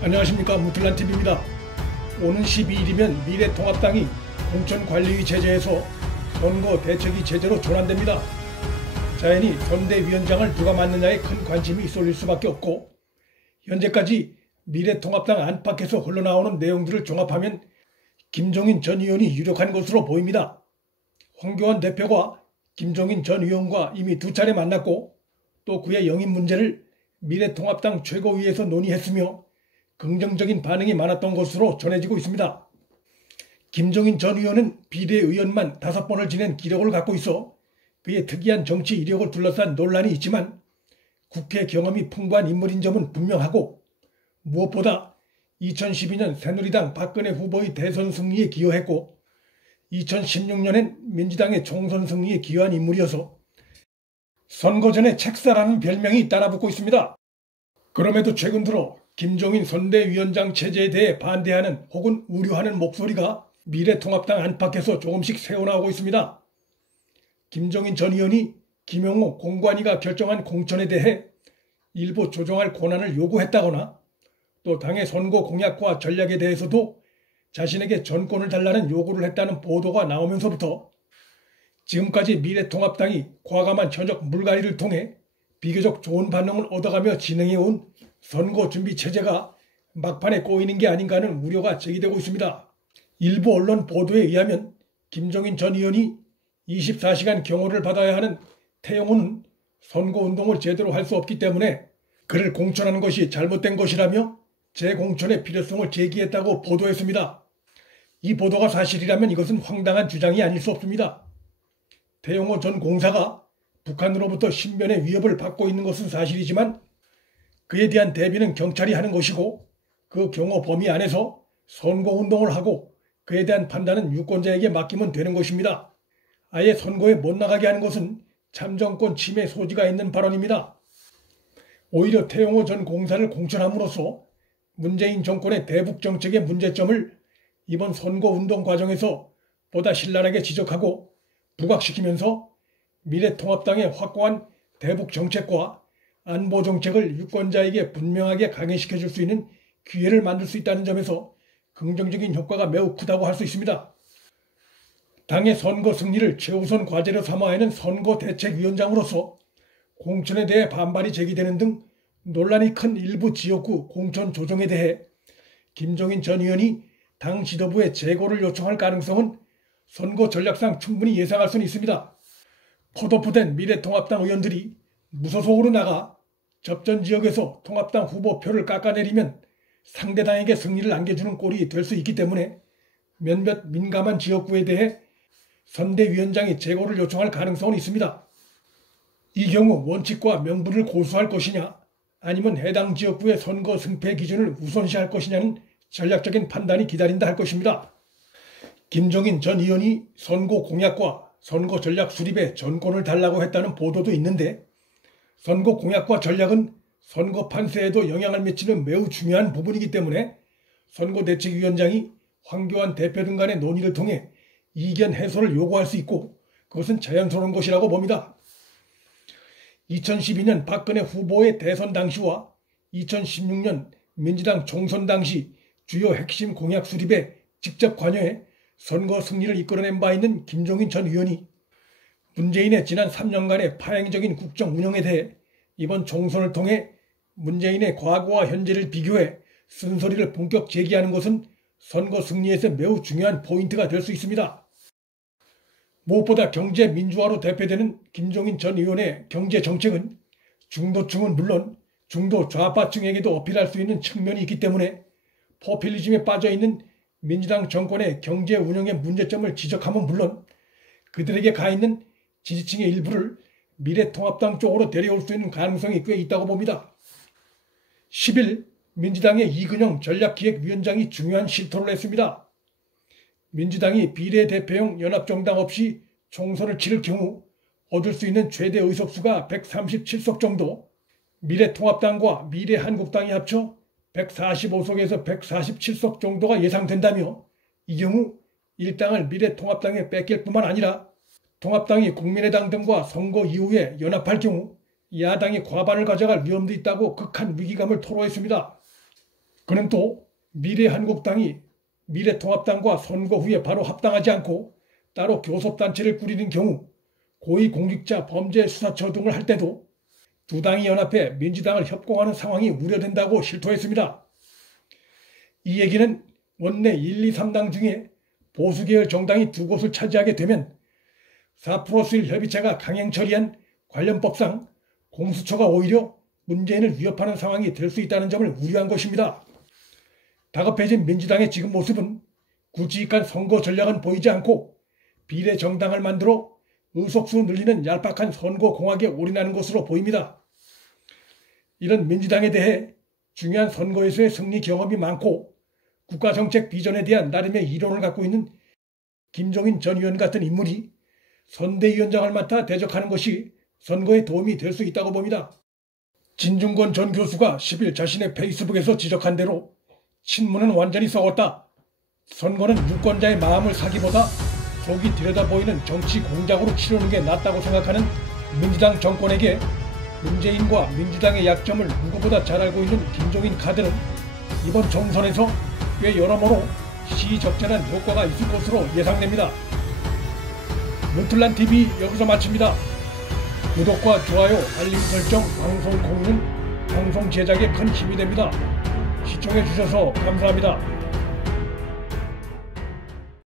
안녕하십니까, 무틀란TV입니다. 오는 12일이면 미래통합당이 공천관리위 체제에서 선거 대책위 체제로 전환됩니다. 자연히 선대위원장을 누가 맡느냐에 큰 관심이 쏠릴 수밖에 없고, 현재까지 미래통합당 안팎에서 흘러나오는 내용들을 종합하면 김종인 전 의원이 유력한 것으로 보입니다. 황교안 대표가 김종인 전 의원과 이미 2차례 만났고, 또 그의 영입 문제를 미래통합당 최고위에서 논의했으며 긍정적인 반응이 많았던 것으로 전해지고 있습니다. 김종인 전 의원은 비대의원만 5번을 지낸 기록을 갖고 있어 그의 특이한 정치 이력을 둘러싼 논란이 있지만 국회 경험이 풍부한 인물인 점은 분명하고, 무엇보다 2012년 새누리당 박근혜 후보의 대선 승리에 기여했고 2016년엔 민주당의 총선 승리에 기여한 인물이어서 선거 전에 책사라는 별명이 따라붙고 있습니다. 그럼에도 최근 들어 김종인 선대위원장 체제에 대해 반대하는 혹은 우려하는 목소리가 미래통합당 안팎에서 조금씩 새어나오고 있습니다. 김종인 전 의원이 김용호 공관위가 결정한 공천에 대해 일부 조정할 권한을 요구했다거나, 또 당의 선거 공약과 전략에 대해서도 자신에게 전권을 달라는 요구를 했다는 보도가 나오면서부터 지금까지 미래통합당이 과감한 현역 물갈이를 통해 비교적 좋은 반응을 얻어가며 진행해온 선거 준비 체제가 막판에 꼬이는 게 아닌가 하는 우려가 제기되고 있습니다. 일부 언론 보도에 의하면 김종인 전 의원이 24시간 경호를 받아야 하는 태영호는 선거운동을 제대로 할 수 없기 때문에 그를 공천하는 것이 잘못된 것이라며 재공천의 필요성을 제기했다고 보도했습니다. 이 보도가 사실이라면 이것은 황당한 주장이 아닐 수 없습니다. 태영호 전 공사가 북한으로부터 신변의 위협을 받고 있는 것은 사실이지만 그에 대한 대비는 경찰이 하는 것이고, 그 경호 범위 안에서 선거운동을 하고 그에 대한 판단은 유권자에게 맡기면 되는 것입니다. 아예 선거에 못 나가게 하는 것은 참정권 침해 소지가 있는 발언입니다. 오히려 태영호 전 공사를 공천함으로써 문재인 정권의 대북 정책의 문제점을 이번 선거운동 과정에서 보다 신랄하게 지적하고 부각시키면서 미래통합당의 확고한 대북 정책과 안보 정책을 유권자에게 분명하게 강행시켜줄 수 있는 기회를 만들 수 있다는 점에서 긍정적인 효과가 매우 크다고 할 수 있습니다. 당의 선거 승리를 최우선 과제로 삼아야 하는 선거대책위원장으로서 공천에 대해 반발이 제기되는 등 논란이 큰 일부 지역구 공천 조정에 대해 김종인 전 의원이 당 지도부의 재고를 요청할 가능성은 선거 전략상 충분히 예상할 수는 있습니다. 컷오프된 미래통합당 의원들이 무소속으로 나가 접전 지역에서 통합당 후보표를 깎아내리면 상대당에게 승리를 안겨주는 꼴이 될 수 있기 때문에 몇몇 민감한 지역구에 대해 선대위원장이 재고를 요청할 가능성은 있습니다. 이 경우 원칙과 명분을 고수할 것이냐, 아니면 해당 지역구의 선거 승패 기준을 우선시할 것이냐는 전략적인 판단이 기다린다 할 것입니다. 김종인 전 의원이 선거 공약과 선거 전략 수립에 전권을 달라고 했다는 보도도 있는데, 선거 공약과 전략은 선거 판세에도 영향을 미치는 매우 중요한 부분이기 때문에 선거대책위원장이 황교안 대표 등 간의 논의를 통해 이견 해소를 요구할 수 있고, 그것은 자연스러운 것이라고 봅니다. 2012년 박근혜 후보의 대선 당시와 2016년 민주당 총선 당시 주요 핵심 공약 수립에 직접 관여해 선거 승리를 이끌어낸 바 있는 김종인 전 의원이 문재인의 지난 3년간의 파행적인 국정 운영에 대해 이번 총선을 통해 문재인의 과거와 현재를 비교해 쓴소리를 본격 제기하는 것은 선거 승리에서 매우 중요한 포인트가 될 수 있습니다. 무엇보다 경제 민주화로 대표되는 김종인 전 의원의 경제 정책은 중도층은 물론 중도 좌파층에게도 어필할 수 있는 측면이 있기 때문에 포퓰리즘에 빠져있는 민주당 정권의 경제 운영의 문제점을 지적하면 물론 그들에게 가 있는 지지층의 일부를 미래통합당 쪽으로 데려올 수 있는 가능성이 꽤 있다고 봅니다. 10일 민주당의 이근영 전략기획위원장이 중요한 실토를 했습니다. 민주당이 비례대표용 연합정당 없이 총선을 치를 경우 얻을 수 있는 최대 의석수가 137석 정도, 미래통합당과 미래한국당이 합쳐 145석에서 147석 정도가 예상된다며, 이 경우 일당을 미래통합당에 뺏길 뿐만 아니라 통합당이 국민의당 등과 선거 이후에 연합할 경우 야당이 과반을 가져갈 위험도 있다고 극한 위기감을 토로했습니다. 그는 또 미래한국당이 미래통합당과 선거 후에 바로 합당하지 않고 따로 교섭단체를 꾸리는 경우 고위공직자 범죄수사처 등을 할 때도 두 당이 연합해 민주당을 협공하는 상황이 우려된다고 실토했습니다. 이 얘기는 원내 1, 2, 3당 중에 보수계열 정당이 두 곳을 차지하게 되면 4+1 협의체가 강행 처리한 관련 법상 공수처가 오히려 문재인을 위협하는 상황이 될 수 있다는 점을 우려한 것입니다. 다급해진 민주당의 지금 모습은 굵직한 선거 전략은 보이지 않고 비례정당을 만들어 의석수 늘리는 얄팍한 선거공학에 올인하는 것으로 보입니다. 이런 민주당에 대해 중요한 선거에서의 승리 경험이 많고 국가정책 비전에 대한 나름의 이론을 갖고 있는 김종인 전 의원 같은 인물이 선대위원장을 맡아 대적하는 것이 선거에 도움이 될 수 있다고 봅니다. 진중권 전 교수가 10일 자신의 페이스북에서 지적한 대로 친문은 완전히 썩었다. 선거는 유권자의 마음을 사기보다 속이 들여다보이는 정치 공작으로 치르는 게 낫다고 생각하는 민주당 정권에게 문재인과 민주당의 약점을 누구보다 잘 알고 있는 김종인 카드는 이번 총선에서 꽤 여러모로 시적절한 효과가 있을 것으로 예상됩니다. 문틀란TV 여기서 마칩니다. 구독과 좋아요, 알림 설정, 방송 공유는 방송 제작에 큰 힘이 됩니다. 시청해주셔서 감사합니다.